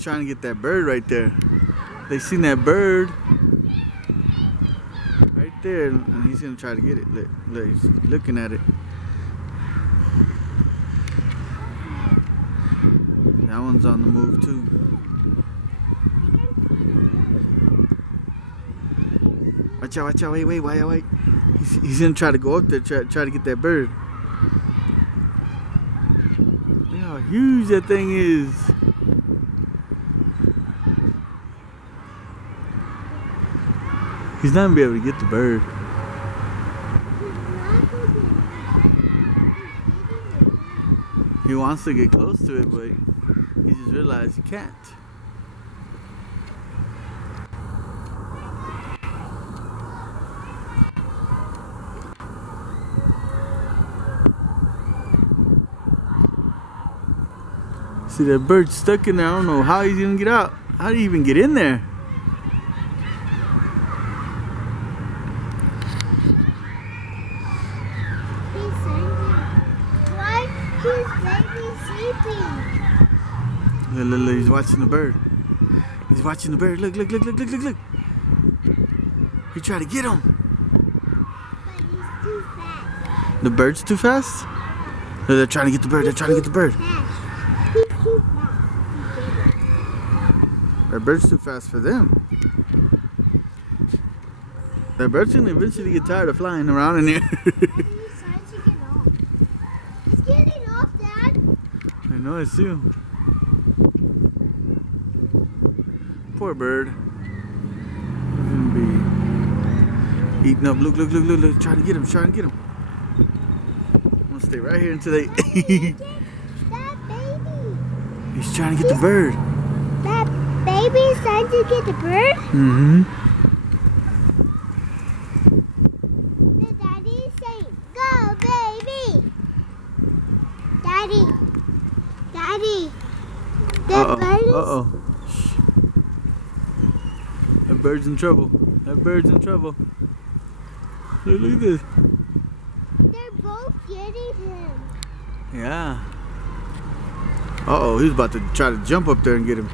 He's trying to get that bird right there. They seen that bird right there, and he's gonna try to get it. Look, he's looking at it. That one's on the move too. Watch out, wait. He's gonna try to go up there, try to get that bird. Look how huge that thing is. He's not gonna be able to get the bird. He wants to get close to it, but he just realized he can't. See, that bird's stuck in there. I don't know how he's gonna get out. How do you even get in there? Look, he's watching the bird. He's watching the bird. Look. He tried to get him. But he's too fast. The bird's too fast? No, they're trying to get the bird. He's too fast. That bird's too fast for them. That bird's gonna eventually get tired of flying around in here. He's trying to get off. He's getting off, Dad. I know, it's you. Poor bird. He's gonna be eating up. Look. Trying to get him. I'm gonna stay right here until they. That baby. He's trying to get the bird. That baby's trying to get the bird? Mm-hmm. The daddy's saying, go, baby. Daddy. The bird is... Uh-oh. That bird's in trouble. Look at this. They're both getting him. Yeah. Uh-oh, he's about to try to jump up there and get him.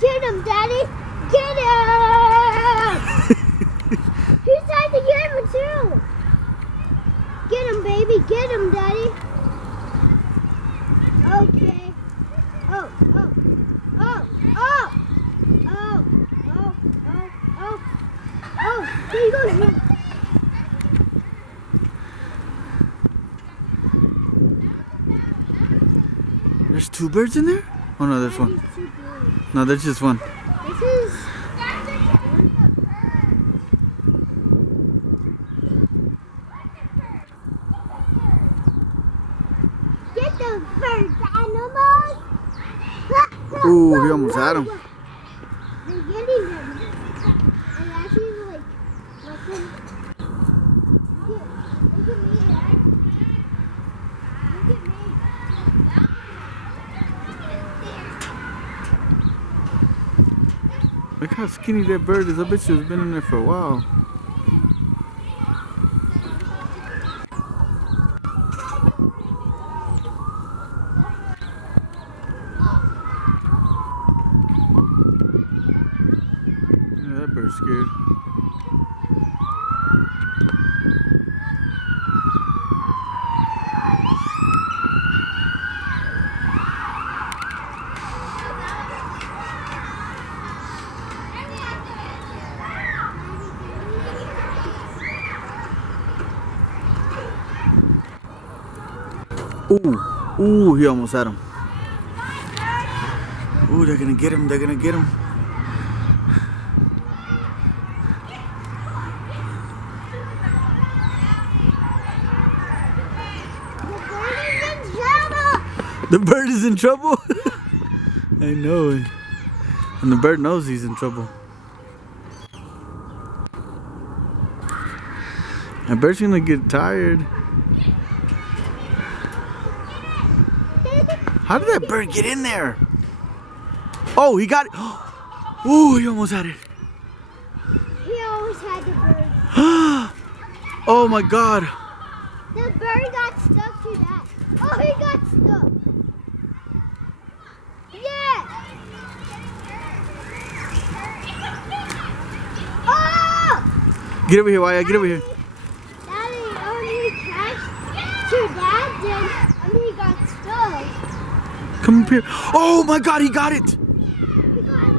Get him, Daddy. Get him. He's trying to get him too. Get him, baby. Get him, Daddy. Okay. Oh. There he goes. There's two birds in there? Oh no, there's one. No, there's just one. This is... Get the birds, animals! Ooh, he almost had him. They're getting him. And actually, like him. Look at me, Dad. Look at me. Look how skinny that bird is. I bet she's been in there for a while. Yeah, that bird's scared. Ooh, he almost had him. Ooh, they're gonna get him. The bird is in trouble. The bird is in trouble? I know it. And the bird knows he's in trouble. That bird's gonna get tired. How did that bird get in there? Oh, he got it. Oh, he almost had it. He always had the bird. Oh my God. The bird got stuck to that. Oh, he got stuck. Get over here, Wyatt. Get over here. Daddy, only catch your dad did, and he got stuck. Come up here. Oh my God, he got it. He got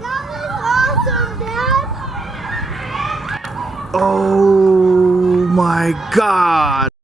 That was awesome, Dad. Oh my God.